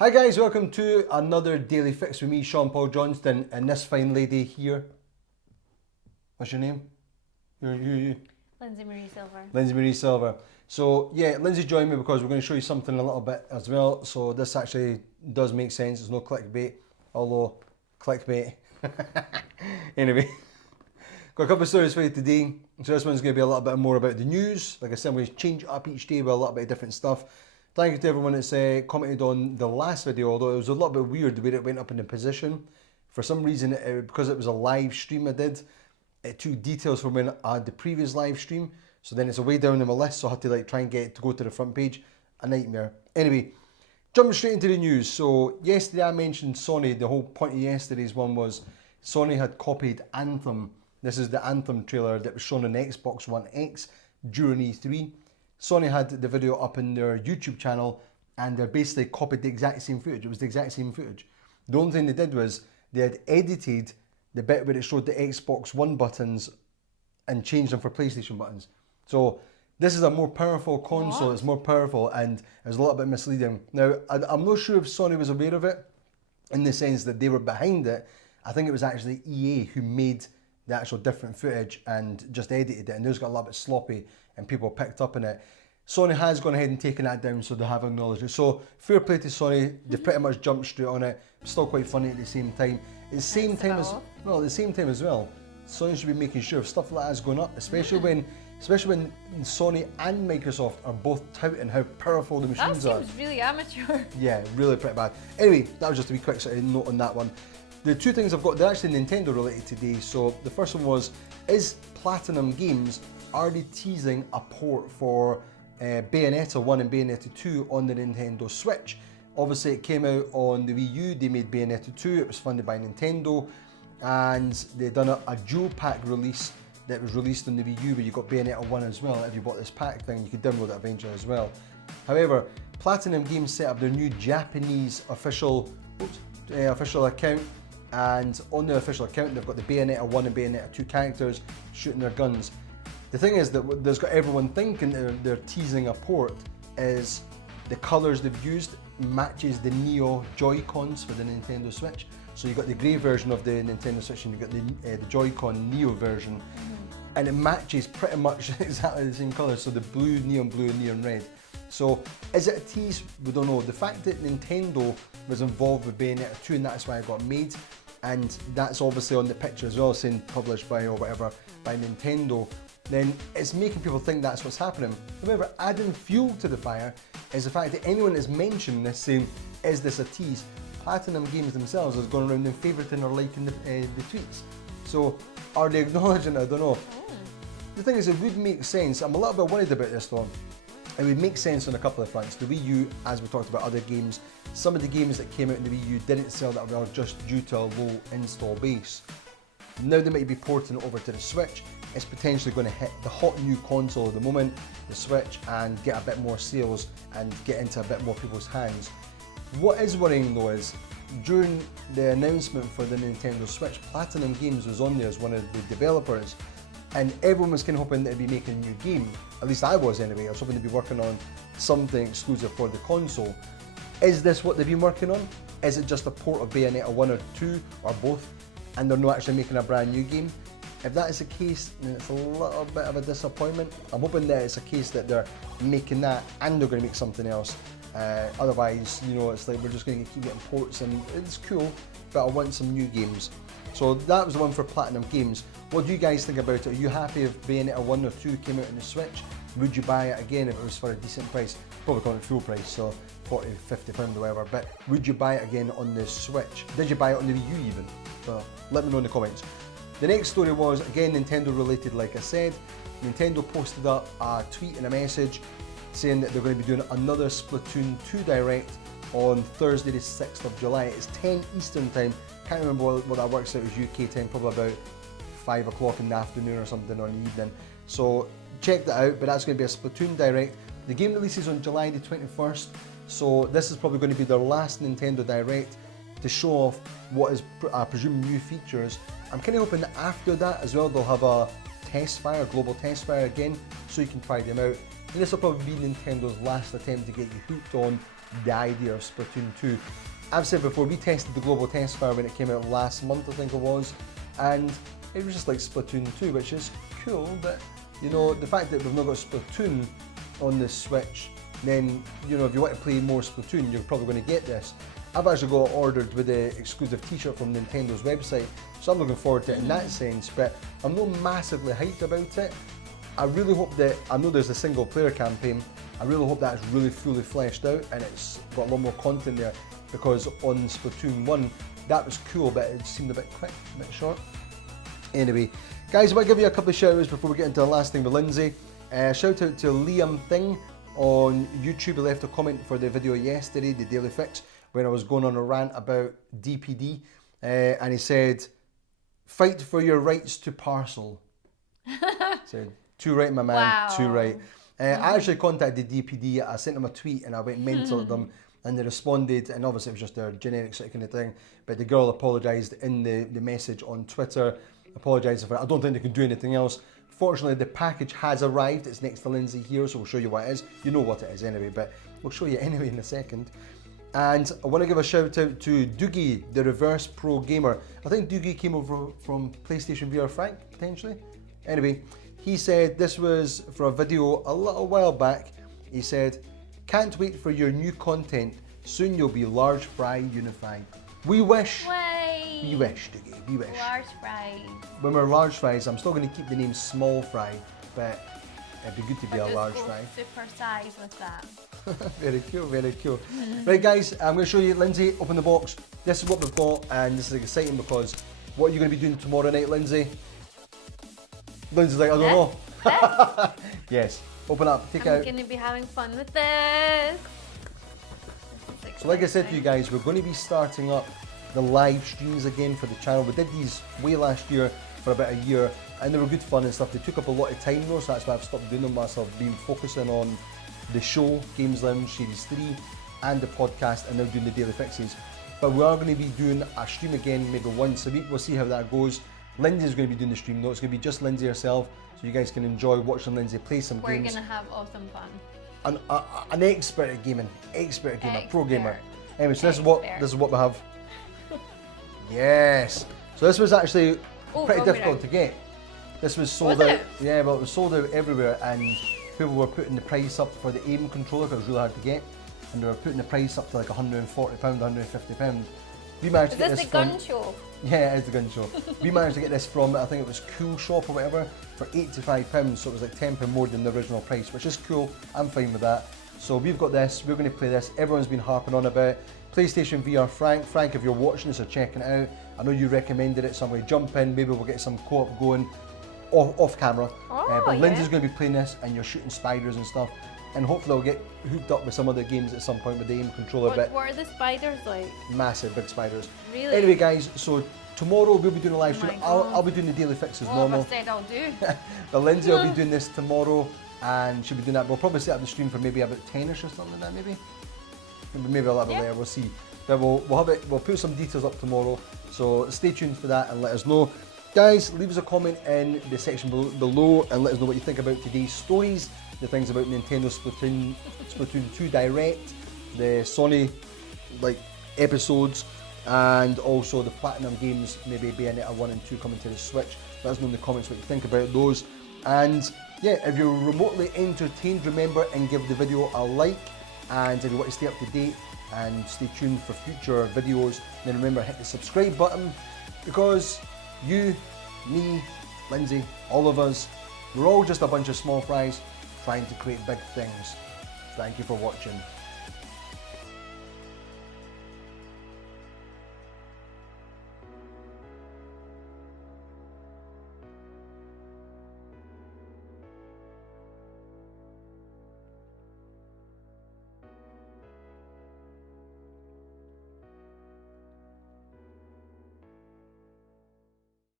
Hi guys, welcome to another Daily Fix with me, Sean Paul Johnston, and this fine lady here. What's your name? You. Lindsay Marie Silver. Lindsay Marie Silver. So yeah, Lindsay joined me because we're going to show you something a little bit as well. So this actually does make sense. There's no clickbait, although clickbait. Anyway, got a couple of stories for you today. So this one's going to be a little bit more about the news. Like I said, I'm going to change it up each day with a little bit of different stuff. Thank you to everyone that's commented on the last video, although it was a little bit weird the way it went up in the position. For some reason, because it was a live stream I did, it took details from when I had the previous live stream. So then it's way down in my list, so I had to try and get it to go to the front page. A nightmare. Anyway, jumping straight into the news. So yesterday I mentioned Sony. The whole point of yesterday's one was Sony had copied Anthem. This is the Anthem trailer that was shown on the Xbox One X during E3. Sony had the video up in their YouTube channel and they basically copied the exact same footage. It was the exact same footage. The only thing they did was they had edited the bit where it showed the Xbox One buttons and changed them for PlayStation buttons. So this is a more powerful console. What? It's more powerful and it was a little bit misleading. Now, I'm not sure if Sony was aware of it in the sense that they were behind it. I think it was actually EA who made the actual different footage and just edited it, and those got a little bit sloppy and people picked up on it. Sony has gone ahead and taken that down, so they have acknowledged it. So fair play to Sony, they pretty much jumped straight on it. Still quite funny at the same time. At the same time as well, Sony should be making sure if stuff like that is going up, especially when Sony and Microsoft are both touting how powerful the machines are. That seems really amateur. Yeah, really pretty bad. Anyway, that was just a wee quick sort of note on that one. The two things I've got, they're actually Nintendo related today. So the first one was, is Platinum Games already teasing a port for Bayonetta 1 and Bayonetta 2 on the Nintendo Switch? Obviously it came out on the Wii U, they made Bayonetta 2, it was funded by Nintendo, and they'd done a dual pack release that was released on the Wii U where you got Bayonetta 1 as well. If you bought this pack thing, you could download it eventually as well. However, Platinum Games set up their new Japanese official account, and on their official account they've got the Bayonetta 1 and Bayonetta 2 characters shooting their guns. The thing is that what there's got everyone thinking they're teasing a port is the colours they've used matches the Neo Joy-Cons for the Nintendo Switch. So you've got the grey version of the Nintendo Switch and you've got the Joy-Con Neo version, and it matches pretty much exactly the same colours, so the blue, neon red. So is it a tease? We don't know. The fact that Nintendo was involved with Bayonetta 2 and that's why it got made, and that's obviously on the picture as well saying published by or whatever by Nintendo, then it's making people think that's what's happening. However, adding fuel to the fire is the fact that anyone that's mentioned this saying, is this a tease? Platinum Games themselves has gone around and favoriting or liking the tweets. So are they acknowledging it? I don't know. The thing is, it would make sense. I'm a little bit worried about this though. It would make sense on a couple of fronts. The Wii U, as we talked about other games, some of the games that came out in the Wii U didn't sell that well just due to a low install base. Now they might be porting it over to the Switch. It's potentially going to hit the hot new console at the moment, the Switch, and get a bit more sales and get into a bit more people's hands. What is worrying though is, during the announcement for the Nintendo Switch, Platinum Games was on there as one of the developers, and everyone was kind of hoping that they'd be making a new game. At least I was anyway. I was hoping to be working on something exclusive for the console. Is this what they've been working on? Is it just a port of Bayonetta 1 or 2 or both, and they're not actually making a brand new game? If that is the case, then it's a little bit of a disappointment. I'm hoping that it's a case that they're making that and they're going to make something else. Otherwise, you know, it's like we're just going to keep getting ports, and it's cool, but I want some new games. So that was the one for Platinum Games. What do you guys think about it? Are you happy if Bayonetta 1 or 2 came out on the Switch? Would you buy it again if it was for a decent price? Probably going at full price, so 40, 50 pounds or whatever, but would you buy it again on the Switch? Did you buy it on the Wii U even? So let me know in the comments. The next story was, again, Nintendo related, like I said. Nintendo posted up a tweet and a message saying that they're going to be doing another Splatoon 2 Direct on Thursday the 6th of July. It's 10 Eastern time. Can't remember what that works out as UK time, probably about 5 o'clock in the afternoon or something, or in the evening. So check that out, but that's going to be a Splatoon Direct. The game releases on July the 21st, so this is probably going to be their last Nintendo Direct to show off what is, I presume, new features. I'm kind of hoping that after that as well, they'll have a TestFire, global TestFire again, so you can try them out. And this will probably be Nintendo's last attempt to get you hooked on the idea of Splatoon 2. I've said before, we tested the global TestFire when it came out last month, I think it was, and it was just like Splatoon 2, which is cool, but you know, the fact that we've not got Splatoon on the Switch, then, you know, if you want to play more Splatoon, you're probably going to get this. I've actually got ordered with the exclusive t-shirt from Nintendo's website, so I'm looking forward to it in that sense, but I'm not massively hyped about it. I really hope that, I know there's a single player campaign, I really hope that's really fully fleshed out and it's got a lot more content there, because on Splatoon 1, that was cool, but it seemed a bit quick, a bit short. Anyway, guys, I want to give you a couple of shout outs before we get into the last thing with Lindsay. Shout out to LiamThing on YouTube. He left a comment for the video yesterday, the Daily Fix, when I was going on a rant about DPD, and he said, "Fight for your rights to parcel." Said, "Too right, my man, wow. Too right." I actually contacted DPD, I sent them a tweet and I went mental at them, and they responded, and obviously it was just their generic sort of kind of thing, but the girl apologised in the message on Twitter, apologised for it. I don't think they can do anything else. Fortunately, the package has arrived, it's next to Lindsay here, so we'll show you what it is. You know what it is anyway, but we'll show you anyway in a second. And I want to give a shout out to Dougie, the reverse pro gamer. I think Dougie came over from PlayStation VR Frank, potentially. Anyway, he said this was for a video a little while back. He said, "Can't wait for your new content. Soon you'll be LargeFry Unify." We wish. Way. We wish, Dougie, we wish. Large fries. When we're large fries, I'm still going to keep the name Small Fry, but it'd be good to be a large fry. Super size with that. Very cool, very cool. Right guys, I'm going to show you, Lindsay, open the box. This is what we've got, and this is exciting because what are you going to be doing tomorrow night, Lindsay? Lindsay's like, I don't know. Yes, open up, take out. I'm going to be having fun with this. So like I said to you guys, we're going to be starting up the live streams again for the channel. We did these way last year for about a year, and they were good fun and stuff. They took up a lot of time though, so that's why I've stopped doing them whilst I've been focusing on the show, Games Lounge Series 3, and the podcast, and now doing the daily fixes. But we are going to be doing a stream again, maybe once a week. We'll see how that goes. Lindsay's going to be doing the stream though. It's going to be just Lindsay herself, so you guys can enjoy watching Lindsay play some games. We're going to have awesome fun. An expert at gaming, pro gamer. Anyway, so this is what we have. Yes. So this was actually pretty difficult to get. This was sold out. Yeah, well, it was sold out everywhere, and people were putting the price up for the aim controller because it was really hard to get, and they were putting the price up to like £140, £150. We managed to get this from. Is this the gun show? Yeah, it is the gun show. We managed to get this from, I think it was Cool Shop or whatever, for £85, so it was like £10 more than the original price, which is cool. I'm fine with that. So we've got this, we're going to play this. Everyone's been harping on about it. PlayStation VR Frank, if you're watching this or checking it out, I know you recommended it, so I'm going to jump in, maybe we'll get some co-op going off camera. But Lindsay's going to be playing this, and you're shooting spiders and stuff, and hopefully I'll get hooked up with some other games at some point with the aim controller. What are the spiders like? Massive, big spiders. Really? Anyway guys, so tomorrow we'll be doing a live stream. I'll be doing the daily fix as normal. What I said I'll do. But Lindsay will be doing this tomorrow, and she'll be doing that. We'll probably set up the stream for maybe about 10ish or something like that, maybe a little bit later, we'll see. But we'll put some details up tomorrow, so stay tuned for that and let us know. Guys, leave us a comment in the section below and let us know what you think about today's stories, the things about Nintendo Splatoon 2 Direct, the Sony episodes, and also the Platinum games, maybe Bayonetta 1 and 2 coming to the Switch. Let us know in the comments what you think about those. And yeah, if you're remotely entertained, remember and give the video a like. And if you want to stay up to date and stay tuned for future videos, then remember, hit the subscribe button, because you, me, Lindsay, all of us, we're all just a bunch of small fries trying to create big things. Thank you for watching.